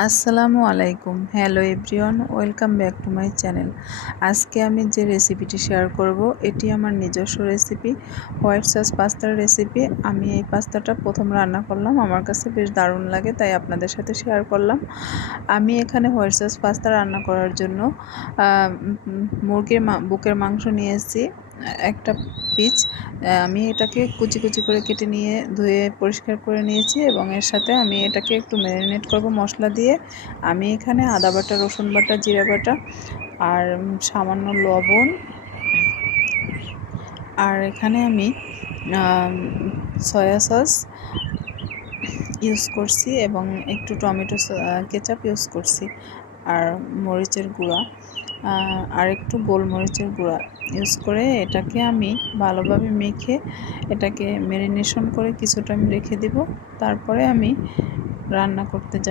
আসসালামু আলাইকুম। Hello everyone, welcome back to my channel. আজকে আমি যে রেসিপিটি শেয়ার করব এটি আমার নিজস্ব রেসিপি, হোয়াইট সস পাস্তার রেসিপি। আমি এই পাস্তাটা প্রথম রান্না করলাম, আমার কাছে বেশ দারুণ লাগে, তাই আপনাদের সাথে শেয়ার করলাম। আমি এখানে হোয়াইট সস পাস্তা রান্না করার জন্য মুরগির বুকের মাংস নিয়েছি একটা পিস। আমি এটাকে কুচি কুচি করে কেটে নিয়ে ধুয়ে পরিষ্কার করে নিয়েছি এবং এর সাথে আমি এটাকে একটু ম্যারিনেট করব মশলা দিয়ে। আমি এখানে আদা বাটা, রসুন বাটা, জিরা বাটা আর সামান্য লবণ, আর এখানে আমি সয়া সস ইউজ করছি এবং একটু টমেটো কেচাপ ইউজ করছি, আর মরিচের গুঁড়া আর একটু গোলমরিচের গুঁড়া ইউজ করে এটাকে আমি ভালোভাবে মেখে এটাকে ম্যারিনেশন করে কিছুটা আমি রেখে দেব। তারপরে আমি রান্না করতে যাব।